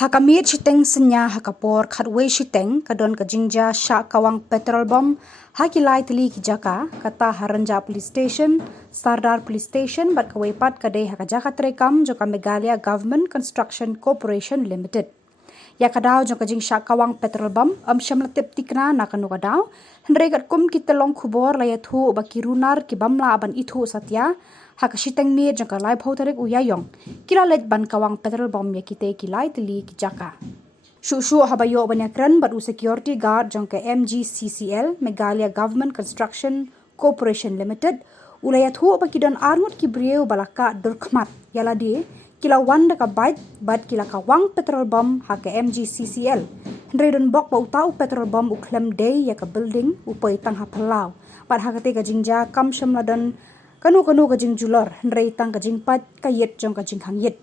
Hakamit shiteng senya hakapor khatway shiteng kadon kajingja sha kawang petrol bomb hakilai tili kijaka kata Haranja Police Station, Sardar Police Station bat kawaipat kadai hakajaka terekam joka Meghalaya Government Construction Corporation Limited. Ya kadau joka jing sha kawang petrol bomb shamlatip tikna nakanu kadau hendregat kum kitelong khubor layathu bakirunar kibamla aban ithu satya hakashiteng mir jangka lai phautarek uyayong kila let ban kawang petrol bomb ya kite kilai tili kijaka shu habayo banyakran badu security guard jangka MGCCL Meghalaya Government Construction Corporation Limited ulayathu bakidan arngut kibrieu balaka durkhmat yala di kila wanda ka bad kila kawang petrol bomb haka MGCCL hendredon bok ba utau petrol bomb uklem day ya ka building upai tang hapalau par hakate ka jingja kam shamladan kanu ka jing julor hendrei tang ka jing pat kayet jong ka jing hangyet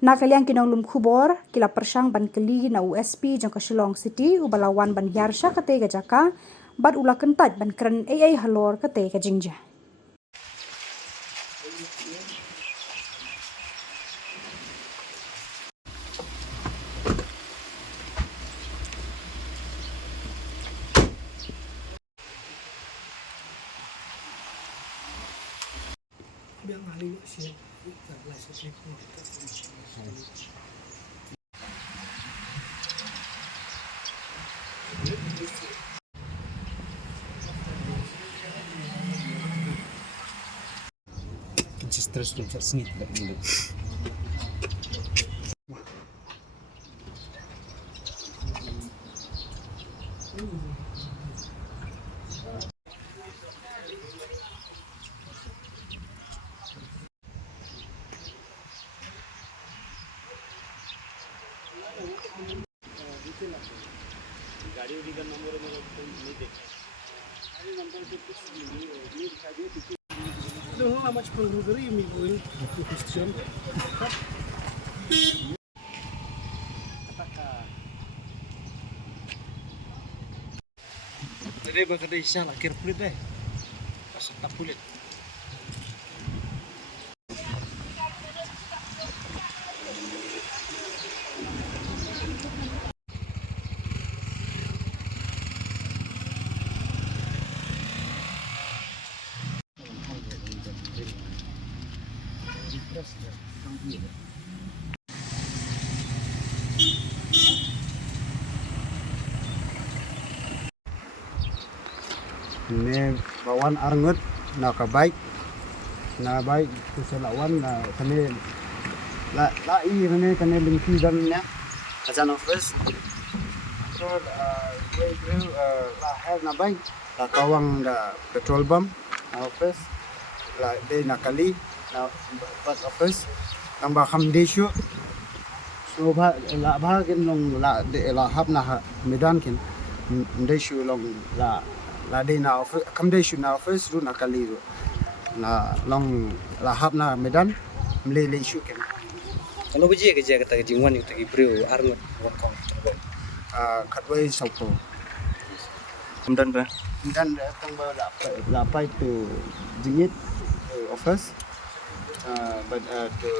na kaliang kinong lum khubor kila persang ban keli na USP jong ka Shillong City ubalawan ban yarsha kate ka jaka bad ula kentat ban kren AA halor kate ka jingja Biang ahli siap license just terus sengit dulu. गाड़ी उड़ी का नंबर मेरा नहीं देखा अरे नंबर तो कुछ नहीं दिखा दिया I don't know how much longer you mean going to question Tadi bagada isya lah kira pulit deh pasal tak pulit Ini bawan arngut na ka bike na bike tu selawan na kene la ini kene lingki dan nya asan office so we grew la hel na bike la kawang da petrol bomb na office la de na kali na pas office namba khamdeshu so la kin long la de la hab na medan kin ndeshu long la de na office khamdeshu na office ru na kali ru na long la hab na medan mle shu kin Ano ba jiya kaya kata jingwan yung tagi brio arngot wakong khatwai sauko kemudian ba dan tang ba la pai tu jingit office but to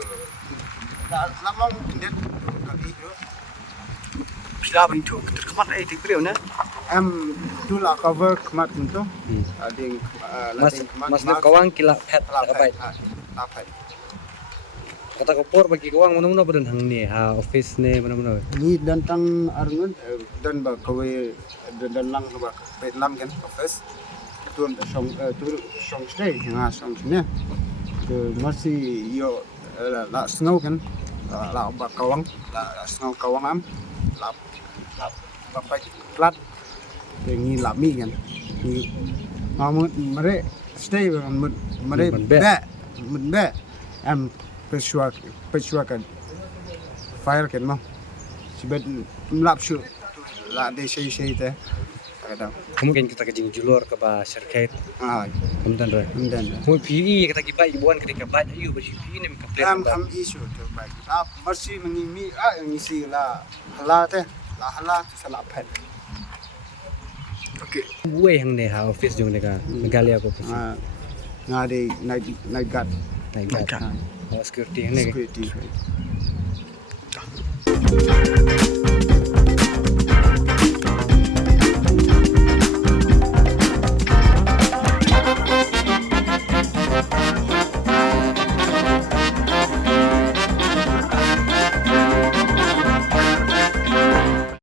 la mong tindet kali ru sila ba nito terkemat ay tagi brio na tu la cover kemat tu ading mas na kawang kila pet kapay lapai kata kapor bagi kawang mana ba hang ni ha office ne mana ni dan tang arngun dan ba kawe dan lang ba pet lam kan office tu song stay nga song ne tu masih yo la snow kan la ba kawang la snow kawang la ba pai plat ni la mi kan ni mamun mere stay kan mere be pesua kan fire kan mo sibet mlap shu la de sei te kada mungkin kita kajing julor ke ba serket kemudian ra dan mo PE kita gibai ibuan ketika ba ayu ba si PE ne ka plan ba isu to ba marsi mengi ngisi la hala te la hala sala pet okay buai hang ne ha office jong ne ka Meghalaya ko night guard security hang ne security Bye.